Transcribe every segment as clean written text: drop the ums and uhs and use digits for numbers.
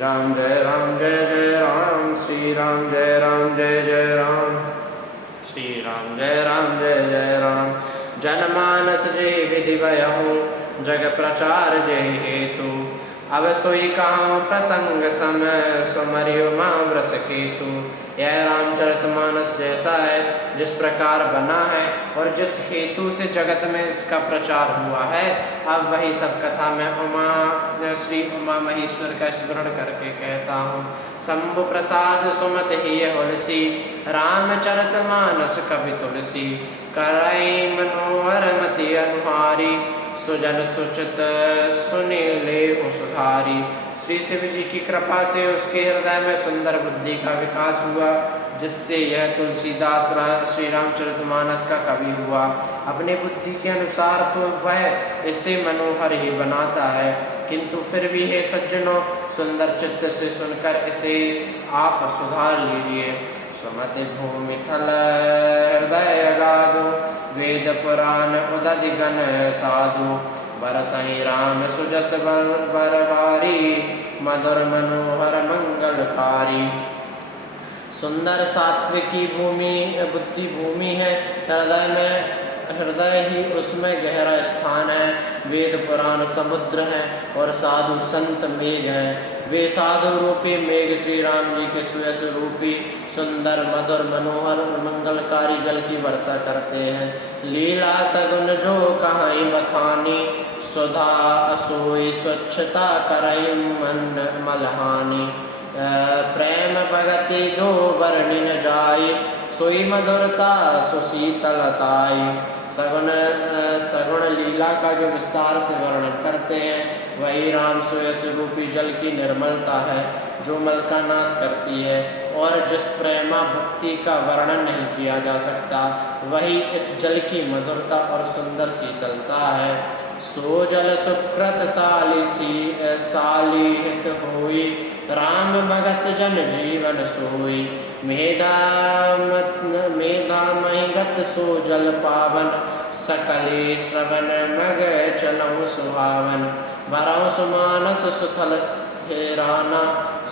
राम जय जय राम, श्री राम जय जय राम, श्री राम जय जय राम। जनमानस जय विधि बयहु, जग प्रचार जय हेतु। अब सोई कहाँ प्रसंग समय, सुमरियो माँ व्रस केतु। यह रामचरितमानस जैसा है जिस प्रकार बना है और जिस हेतु से जगत में इसका प्रचार हुआ है, अब वही सब कथा मैं श्री उमा महेश्वर का स्मरण करके कहता हूँ। शंभु प्रसाद सुमत ही हुलसी, रामचरितमानस कवि तुलसी। करई मनोहर मति अनुहारी, सुजन सुचित सुने ले सुधारी। श्री शिव जी की कृपा से उसके हृदय में सुंदर बुद्धि का विकास हुआ, जिससे यह तुलसीदास श्री रामचरितमानस का कवि हुआ। अपनी बुद्धि के अनुसार तो वह इसे मनोहर ही बनाता है, किंतु फिर भी हे सज्जनों, सुंदर चित्त से सुनकर इसे आप सुधार लीजिए। सुमति भूमि थल हृदय गाधु, वेद पुराण उदधि गण साधु। बरसई राम सुजस बरबारी, मधुर मनोहर मंगलकारी। सुंदर सात्विकी भूमि बुद्धि भूमि है, हृदय ही उसमें गहरा स्थान है। वेद पुराण समुद्र है और साधु संत मेघ है। वे साधु रूपी मेघ श्री राम जी के सुयस रूपी सुंदर मधुर मनोहर और मंगलकारी जल की वर्षा करते हैं। लीला सगुन जो कहीं बखानी, सुधा सोई स्वच्छता करई मन मलहानी। प्रेम भगति जो वर्णि न जाई, सोई मधुरता सुशीतलताई। सगुण लीला का जो विस्तार से वर्णन करते हैं, वही राम सुयस रूपी जल की निर्मलता है, जो मल का नाश करती है। और जिस प्रेमा भक्ति का वर्णन नहीं किया जा सकता, वही इस जल की मधुरता और सुंदर शीतलता है। सो जल सुकृत साली हित होई, राम भगत जन जीवन सोई। मेधा महिगत सो जल पावन, सकले श्रवण मग चलऊ सुहावन। भरऊ सुमानस सुथल स्थिराना,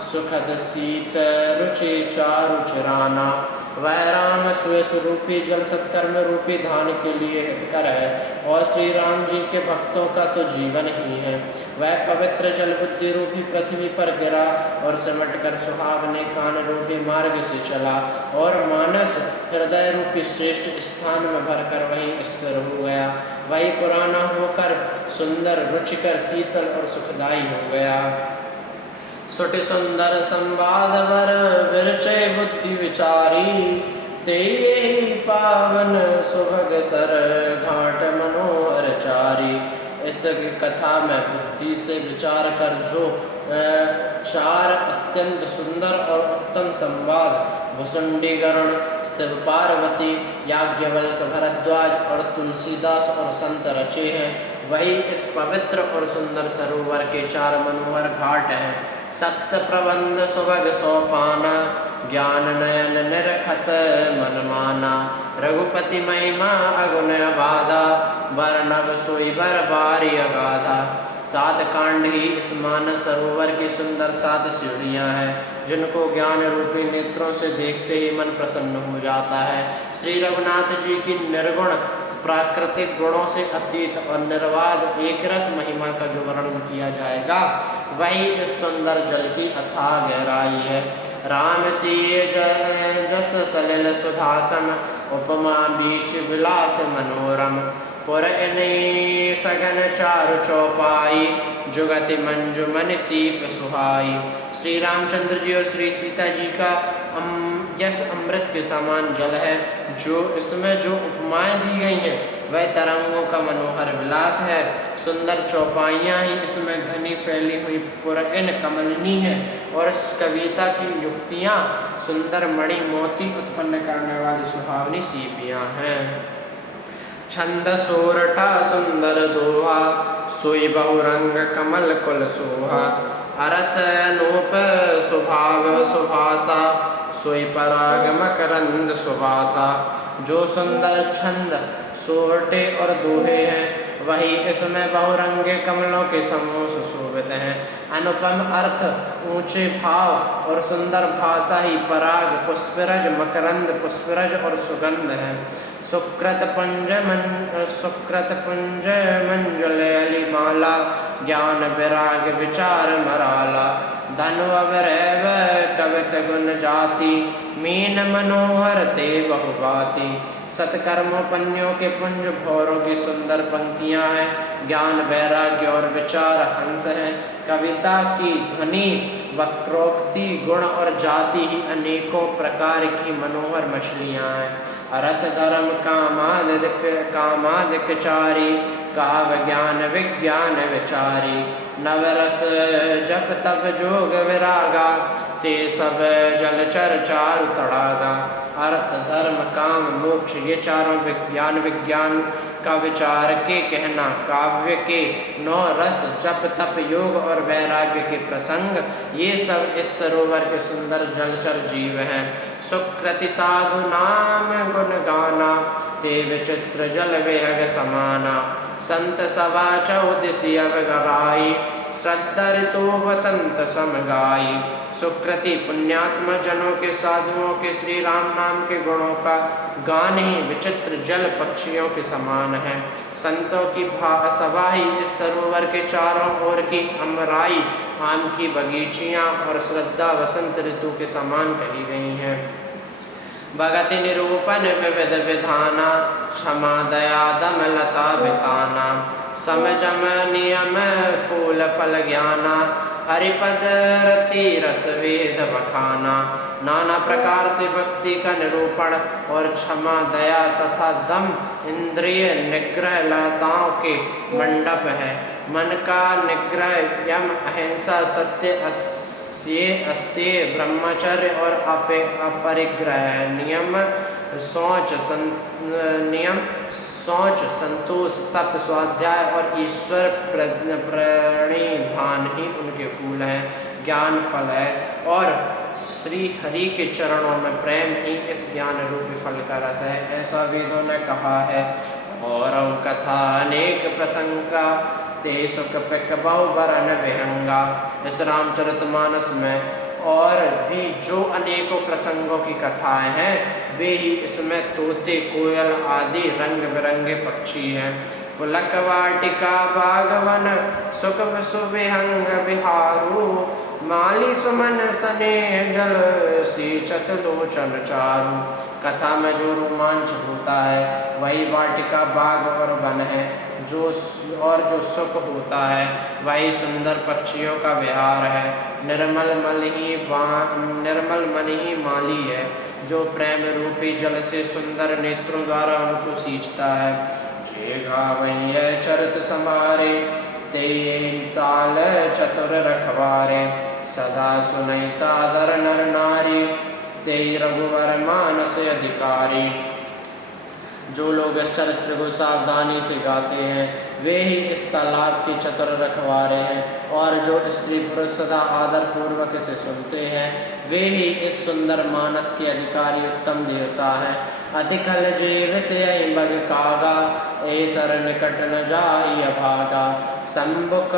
सुखद शीत रुचि चारु चिराना। वह राम सुयस रूपी जल सत्कर्म रूपी धान के लिए हितकर है, और श्री राम जी के भक्तों का तो जीवन ही है। वह पवित्र जल बुद्धि रूपी पृथ्वी पर गिरा और सिमट कर सुहावने कान रूपी मार्ग से चला, और मानस हृदय रूपी श्रेष्ठ स्थान में भरकर वहीं स्थिर हो गया। वही पुराना होकर सुंदर रुचिकर शीतल और सुखदायी हो गया। सुटि सुंदर संवाद वर विरचे बुद्धि विचारी, तेहि पावन सुभग सर घाट मनोहर चारी। इस कथा में बुद्धि से विचार कर जो चार अत्यंत सुंदर और उत्तम संवाद भुसुंडी गरुण, शिव पार्वती, याज्ञवल्क भरद्वाज और तुलसीदास और संत रचे हैं, वही इस पवित्र और सुंदर सरोवर के चार मनोहर घाट हैं। सप्त प्रबंध सुभग सोपाना, ज्ञान नयन निरखत मन माना। रघुपति महिमा अगुण अबाधा, वर्णव सोई बर बारी अगाधा। सात कांड ही इस मानस सरोवर की सुंदर सात सीढ़ियाँ हैं, जिनको ज्ञान रूपी नेत्रों से देखते ही मन प्रसन्न हो जाता है। श्री रघुनाथ जी की निर्गुण प्राकृतिक गुणों से अतीत और निर्वाध एक रस महिमा का जो वर्णन किया जाएगा, वही इस सुंदर जल की अथाह गहराई है। राम सिय जस सलिल सुधासन, उपमा बीच विलास मनोरम। पुर इन्हीं सघन चारु चौपाई, जुगति मंजु मन सीप सुहाई। श्री रामचंद्र जी और श्री सीता जी का यश अमृत के समान जल है। जो इसमें जो उपमाएं दी गई हैं, वह तरंगों का मनोहर विलास है। सुंदर चौपाइयाँ ही इसमें घनी फैली हुई पुरकिन कमलनी है, और इस कविता की युक्तियाँ सुंदर मणि मोती उत्पन्न करने वाली सुहावनी सीपियाँ हैं। छंद सोरठा सुंदर दोहा, सोई बहुरंग कमल कुल सोहा। अरथ अनूप स्वभाव सुभासा, सोई पराग मकरंद सुबासा। जो सुंदर छंद सोरठे और दोहे हैं, वही इसमें बहुरंगे कमलों के समूह सुशोभित हैं। अनुपम अर्थ, ऊंचे भाव और सुंदर भाषा ही पराग, पुष्परज, मकरंद, पुष्परज और सुगंध है। सुकृत पुंज मंजुलैली माला, ज्ञान विराग विचार मराला। धनु अवरैव कवित गुण जाति, मीन मनोहर ते बहुभाति। सत्कर्मोपन्यों के पुंज भौरों की सुंदर पंक्तियां हैं। ज्ञान वैराग्य और विचार हंस हैं। कविता की ध्वनि, वक्रोक्ति, गुण और जाति ही अनेकों प्रकार की मनोहर मछलियां हैं। अर्थ धर्म कामादिक चारी, काव्य ज्ञान विज्ञान विचारी। नवरस जप तप जोग विरागा, ते सब जलचर चारु तड़ागा। अर्थ धर्म काम मोक्ष ये चारों विज्ञान का विचार के कहना, काव्य के 9 रस, जप तप योग और वैराग्य के प्रसंग, ये सब इस सरोवर के सुंदर जलचर जीव हैं। सुकृति साधु नाम गुण गाना, ते विचित्र जल विहग समाना। संत सवा 14 अवगवाई, श्रद्धा ऋतु वसंत समगाई। सुकृति पुण्यात्मा जनों के, साधुओं के श्री राम नाम के गुणों का गान ही विचित्र जल पक्षियों के समान है। संतों की सभा ही इस सरोवर के चारों ओर की अमराई, आम की बगीचियां और श्रद्धा वसंत ऋतु के समान कही गई हैं। भगति निरूपण विविध विधाना, क्षमा दया दम लता बिताना। समझम नियम फूल फल ज्ञाना, हरिपद रति रस वेद बखाना। नाना प्रकार से भक्ति का निरूपण और क्षमा दया तथा दम इंद्रिय निग्रह लताओं के मंडप है। मन का निग्रह, यम, अहिंसा, सत्य, अस्तेय, ब्रह्मचर्य और अपरिग्रह। नियम शौच, संतोष, तप, स्वाध्याय और ईश्वर प्रणिधान ही उनके फूल हैं। ज्ञान फल है और श्री हरि के चरणों में प्रेम ही इस ज्ञान रूपी फल का रस है, ऐसा वेदों ने कहा है। और कथा अनेक प्रसंग का, ते सुख पिक बहु बरन विहंगा। इस रामचरितमानस में और भी जो अनेकों प्रसंगों की कथाएं हैं, वे ही इसमें तोते, कोयल आदि रंग बिरंगे पक्षी हैं। पुलक वाटिका बागवन, सुख सुविहंग विहारू। माली सुमन स्नेह जल, सींचत लोचन चारू। कथा में जो रोमांच होता है वही वाटिका, बाग और वन है। जो सुख होता है वही सुंदर पक्षियों का विहार है। निर्मल मन ही माली है, जो प्रेम रूपी जल से सुंदर नेत्रों द्वारा उनको सींचता है। जे गावैया चरित समारे, ते ताल चतुर रखवारे। सदा सुनई सादर नर नारी, ते रघुवर मानस अधिकारी। जो लोग इस चरित्र को सावधानी से गाते हैं वे ही इस तालाब के चतुर रखवारे हैं, और जो स्त्री पुरुष सदा आदर पूर्वक इसे सुनते हैं वे ही इस सुंदर मानस के अधिकारी उत्तम देवता हैं। अधिकल जीव से बग कागा, ए सर निकट न जाहि अभागा। संबुक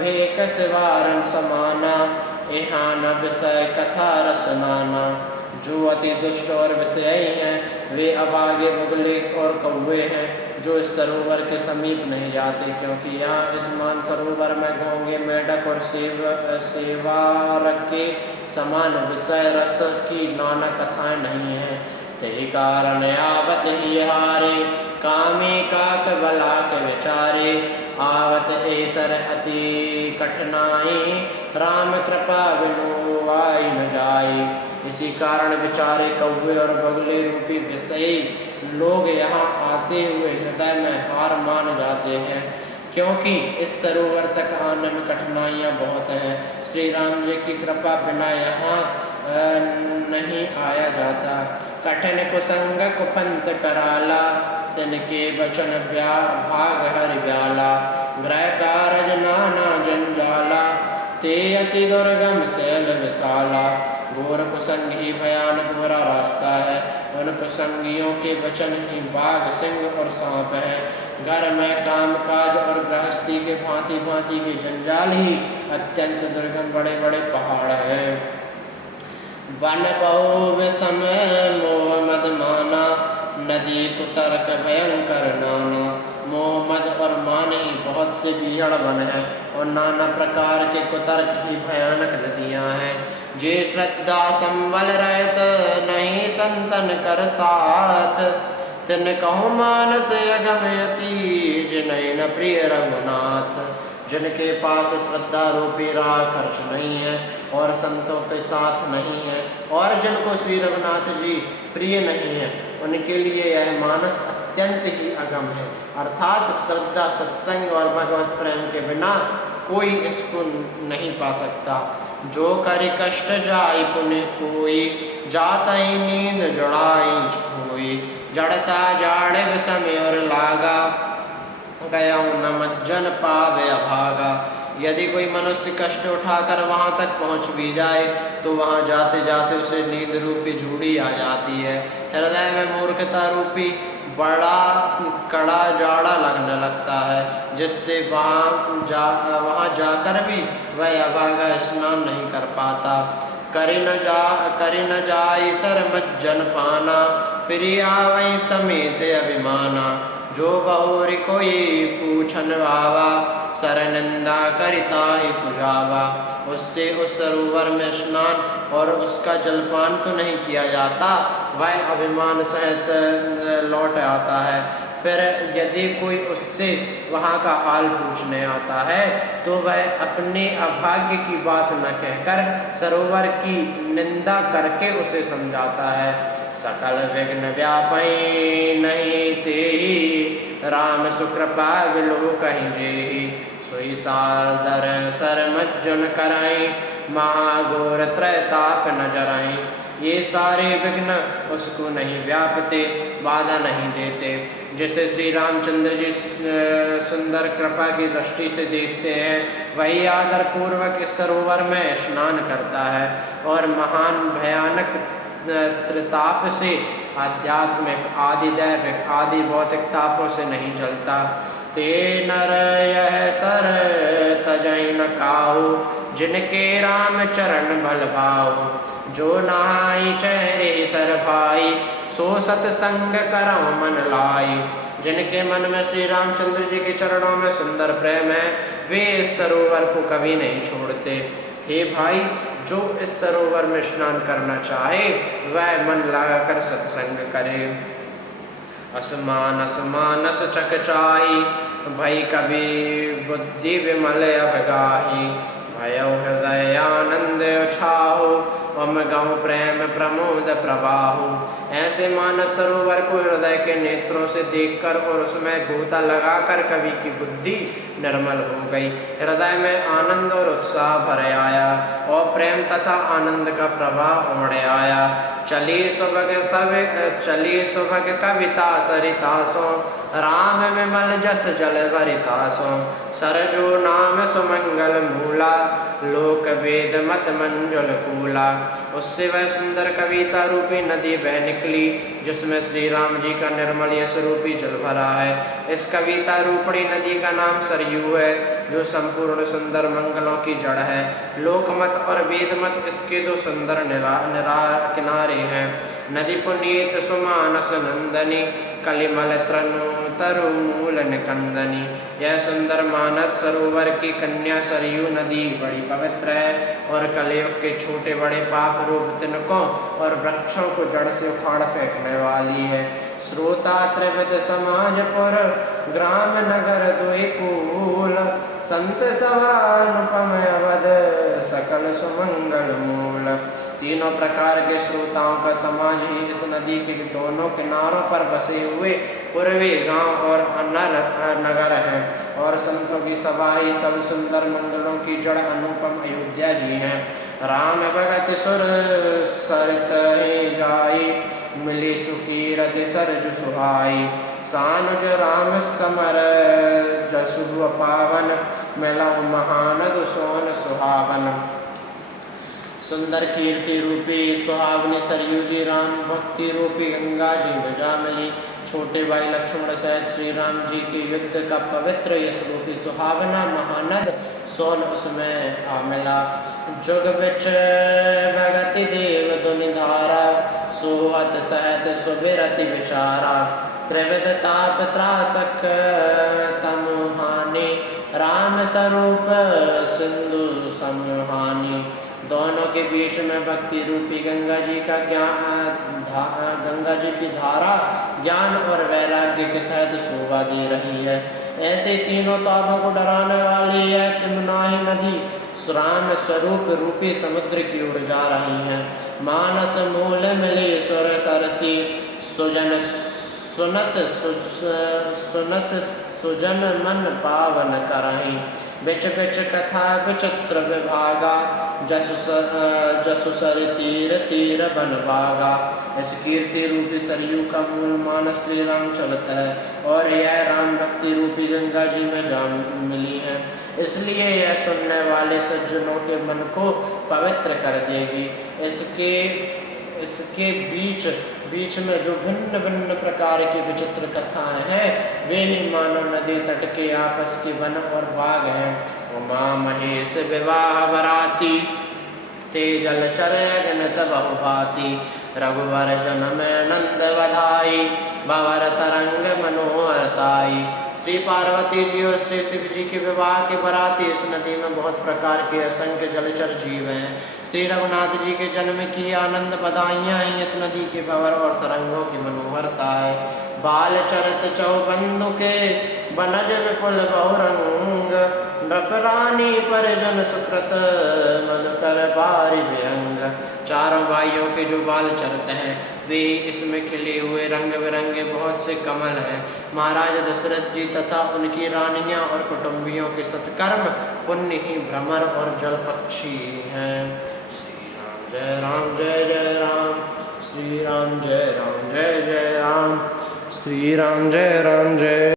भेक सिवारन समाना, यहाँ न विषय कथा रसनाना। जो अति दुष्ट और विषयी हैं वे अभागे, बगुले और कौवे हैं, जो इस सरोवर के समीप नहीं जाते, क्योंकि यहाँ इस मान सरोवर में घोंगे, मेढक और सेवारक के समान विषय रस की नाना कथाएं नहीं हैं। ते कारण आवत ही हारे, कामी काक बलाक विचारे। आवत ऐसर अति कठिनाई, राम कृपा बिनु आई न जाई। इसी कारण बेचारे कौवे और बगुले रूपी विषयी लोग यहाँ आते हुए हृदय में हार मान जाते हैं, क्योंकि इस सरोवर तक आने में कठिनाइयाँ बहुत हैं। श्री राम जी की कृपा बिना यहाँ नहीं आया जाता। कठिन कुसंग कुपंत कराला, तिनके बचन भाग हरि ब्याला। ग्रह कारज नाना जंजाला, ते अति दुर्गम शैल विशाला। घोर कुसंगी भयानक बुरा रास्ता है, उन कुसंगियों के वचन ही बाघ, सिंह और सांप है। घर में काम काज और गृहस्थी के भांति भांति के जंजाल ही अत्यंत दुर्गम बड़े बड़े पहाड़ हैं। वन बहु विषम मोह मद माना, नदी कुतर्क भयंकर नाना। मोह मद और मान ही बहुत से बीहड़ वन है और नाना प्रकार के कुतर्क ही भयानक नदियाँ हैं। जे श्रद्धा संबल रहत नहीं संतन कर साथ, तिन कहूँ मानस अगमयति जिनहि न प्रिय रघुनाथ। जिनके पास श्रद्धा रूपी राह खर्च नहीं है और संतों के साथ नहीं है और जिनको श्री रघुनाथ जी प्रिय नहीं है, उनके लिए यह मानस अत्यंत ही अगम है। अर्थात श्रद्धा, सत्संग और भगवत प्रेम के बिना कोई इसको नहीं पा सकता। जो करि कष्ट जाई पुण्य कोई, जातई नींद जुड़ाई छोई। जड़ता जाड़े विषम और लागा, गया न मज्जन पावे अभागा। यदि कोई मनुष्य कष्ट उठाकर वहाँ तक पहुँच भी जाए तो वहाँ जाते जाते उसे नींद रूपी जूड़ी आ जाती है। हृदय में मूर्खता रूपी बड़ा कड़ा जाड़ा लगने लगता है, जिससे वहाँ जाकर भी वह अभागा स्नान नहीं कर पाता। करि न जाई सर मज्जन पाना, फिर आवै समेत अभिमाना। जो बहुरी कोई पूछन वावा, सर निंदा करिता ही पुजावा। उससे उस सरोवर में स्नान और उसका जलपान तो नहीं किया जाता, वह अभिमान सहित लौट आता है। फिर यदि कोई उससे वहाँ का हाल पूछने आता है तो वह अपने अभाग्य की बात न कहकर सरोवर की निंदा करके उसे समझाता है। सकल विघ्न व्यापई नहीं तेहि, राम सुकृपा विलोह कहीं जेहि। सोई सादर सर मज्जन कराई, महाघोर त्रैताप न जराई। ये सारे विघ्न उसको नहीं व्यापते, बाधा नहीं देते। जैसे श्री रामचंद्र जी सुंदर कृपा की दृष्टि से देखते हैं, वही आदर पूर्वक इस सरोवर में स्नान करता है और महान भयानक त्रिताप से, आध्यात्मिक, आदि दैविक, आदि भौतिक तापों से नहीं जलता। ते नर यह सर तजै न काहू, जिनके राम चरण भल भाऊ। जो नहाई चेहरे सर भाई, सो सतसंग करौ मन लाई। जिनके मन में श्री रामचंद्र जी के चरणों में सुंदर प्रेम है, वे इस सरोवर को कभी नहीं छोड़ते। हे भाई, जो इस सरोवर में स्नान करना चाहे वह मन लगाकर सत्संग करे। असमानस मानस चकचाही, भई कभी बुद्धि विमल अभगाही। भयो हृदय आनंद उछाहु, मम गौ प्रेम प्रमोद प्रवाहु। ऐसे मानस सरोवर को हृदय के नेत्रों से देखकर और उसमें गोता लगाकर कवि की बुद्धि निर्मल हो गई। हृदय में आनंद और उत्साह भर आया और प्रेम तथा आनंद का प्रवाह उमड़ आया। चली सुभग कविता सरितासों, राम विमल जस जल भरितासों। सरजो नाम सुमंगल मूला, लोक वेद मत मंजुल कूला। उससे वह सुंदर कविता रूपी नदी बह निकली, जिसमें श्री राम जी का निर्मल यश रूपी जल भरा है। इस कविता रूपणी नदी का नाम सरयू है, जो संपूर्ण सुंदर मंगलों की जड़ है। लोकमत और वेदमत इसके दो सुंदर किनारे हैं। नदी पुनीत सुमानस नंदनी, कलिमल तनु तरु मूल निकंदनी। यह सुंदर मानस सरोवर की कन्या सरयू नदी बड़ी पवित्र है और कलयुग के छोटे बड़े पाप रूप तिनकों और वृक्षों को जड़ से उखाड़ फेंकने वाली है। श्रोता त्रिविध समाजपुर, ग्राम नगर दुई कूल। संत सभा अनुपम अवध, सकल सुमंगल मूल। तीनों प्रकार के श्रोताओं का समाज ही इस नदी के दोनों किनारों पर बसे हुए पूर्वी गांव और नगर हैं और संतों की सभा ही सब सुंदर मंगलों की जड़ अनुपम अयोध्या जी हैं। राम भगत सुर सरित जाई, मिली सुकीरति सरजु सुहाई। सानुज राम समर जसु पावन, मिलहु महानद सोन सुहावन। सुंदर कीर्ति रूपी सुहावनी सरयू जी राम भक्ति रूपी गंगा जी में जा मिली। छोटे भाई लक्ष्मण सहित श्री राम जी के युद्ध का पवित्र यश रूपी सुहावना महानद सोन उसमें आ मिला। जुग बिच भगति देव दुनि धारा सोहत सहत सुबिरति विचारा। त्रिविध ताप त्रासक तमुहानि राम स्वरूप सिंधु समहानि। दोनों के बीच में भक्ति रूपी गंगा जी का गंगा जी की धारा ज्ञान और वैराग्य के साथ शोभा दे रही है। ऐसे तीनों तापों को डराने वाली है तिमनाही नदी राम स्वरूप रूपी समुद्र की ओर जा रही है। मानस मूल मिले स्वर सरसी सुजन सुनत सुजन मन पावन करही। बिच बिच कथा विचित्र विभागा जसु सर तीर तीर बन भागा। इस कीर्ति रूपी सरयू का मूल मानस श्री राम चलत है और यह राम भक्ति रूपी गंगा जी में जा मिली है, इसलिए यह सुनने वाले सज्जनों के मन को पवित्र कर देगी। इसके बीच में जो भिन्न भिन्न प्रकार की विचित्र कथाएं हैं वे ही मानो नदी तट के आपस के वन और बाग हैं। उमा महेश विवाह बराती ते जल चरगनत बहुभाति। रघुवर जन्म नंद बधाई भंवर तरंग मनोहरताई। श्री पार्वती जी और श्री शिव जी के विवाह के बराती इस नदी में बहुत प्रकार के असंख्य जलचर जीव हैं। श्री रघुनाथ जी के जन्म की आनंद बधाइयाँ हैं इस नदी के भंवर और तरंगों की मनोहरता है। बाल चरत चौबंदु के बनज विपुल बहुरंग। नृप रानी परिजन सुकृत मधुकर बारी विहंग। चारों भाइयों के जो बाल चरत हैं वे इसमें खिले हुए रंग बिरंगे बहुत से कमल हैं। महाराज दशरथ जी तथा उनकी रानियां और कुटुंबियों के सत्कर्म पुण्य ही भ्रमर और जल पक्षी हैं। श्री राम जय जय राम श्री राम जय जय राम श्री राम जय जय।